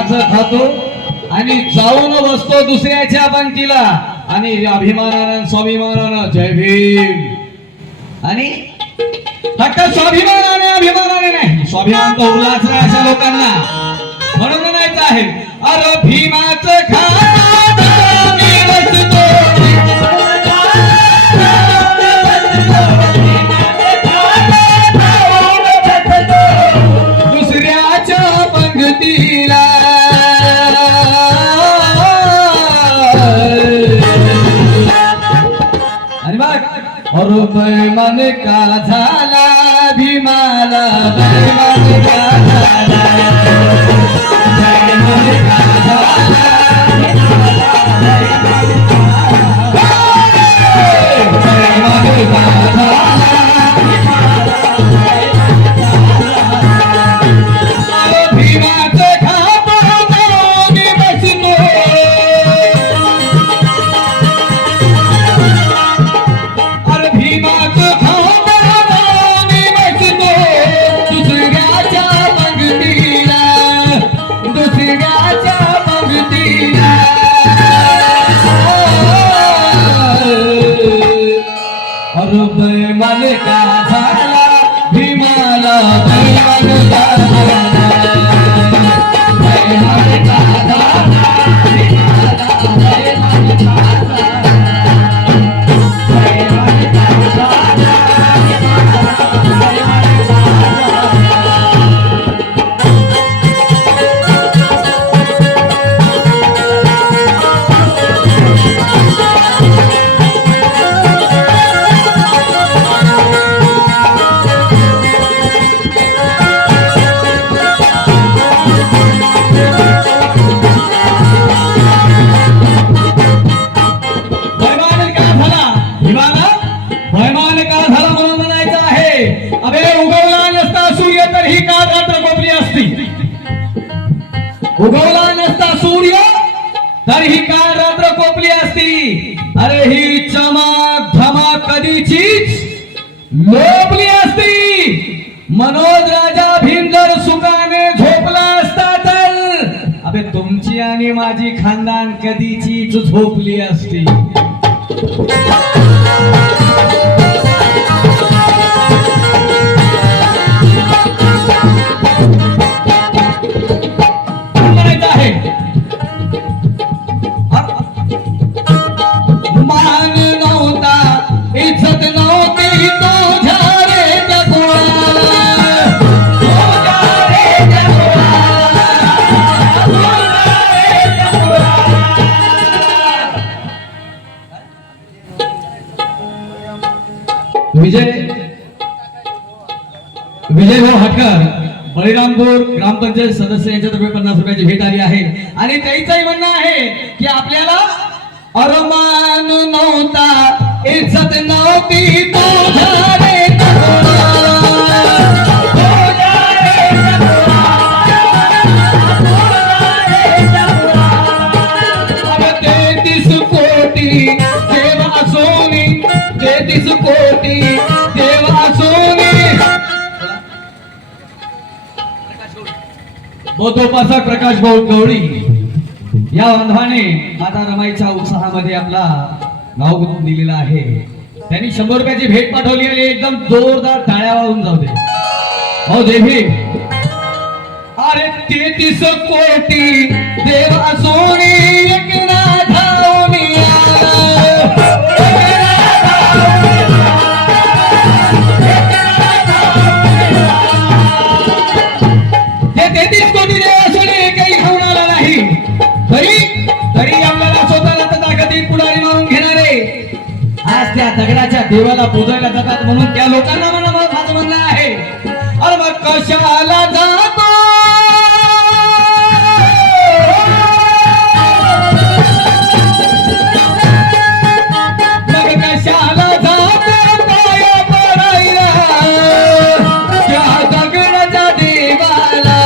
भीमाचं खातो आणि जाऊन बसतो दुसऱ्याच्या पंक्तीला आणि अभिमानानं स्वाभिमानानं जय भीम आणि फक्त स्वाभिमानाने अभिमानाने नाही, स्वाभिमान तो उरलाच नाही अशा लोकांना. म्हणून म्हणायचं आहे अरे भीमाचं खातो दुसऱ्याच्या पंक्तीला आणि बघ और मन का झाला भीमाला मन का झाला मन का झाला मन का झाला भीमाला मन का उगवला नसता सूर्य तर ही काळ रात्र कोपली असती. अरे ही चमक धमक कधीचीच लोपली असती. मनोज राजा भीम जर सुखाने झोपला असता तर अबे तुमची आणि माझी खानदान कधीचीच झोपली असती. मान नव्हता इज्जत नव्हती तुझ्या रे जगवाला. विजयभाऊ हटकर बळीरामपूर ग्रामपंचायत सदस्य यांच्यातर्फे 50 रुपयाची भेट आली आहे आणि त्याचंही म्हणणं आहे की आपल्याला अरमान नव्हता इज्जत नव्हती तुझ्या रे कोटी देव असोनी 33 कोटी देव असोनी बौद्धोपासक प्रकाश भाऊ गवळी या बंधवाने माता रमाईच्या उत्साहामध्ये आपला नाव दिलेला आहे. त्यांनी 100 रुपयाची भेट पाठवली आणि एकदम जोरदार टाळ्या वाजवून जाऊ दे. हो जय भीम. अरे 33 कोटी देव असोनी एकनाथ त्या दगडाच्या देवाला पूजायला जातात म्हणून त्या लोकांना माझं म्हणणं आहे अरे मग कशाला जातो मग कशाला जातो पाया पडायला त्या दगडाच्या देवाला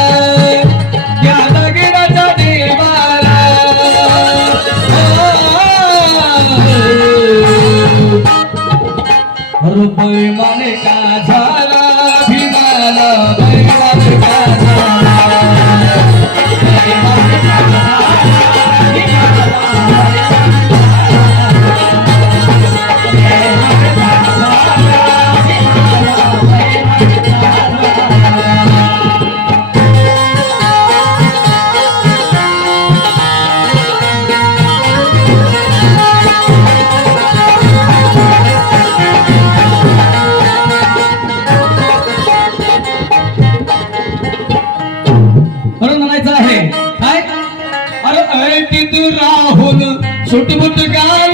त्या दगडाच्या देवाला. मन का झाला भीमाला मन का झाला सुटबुट गाल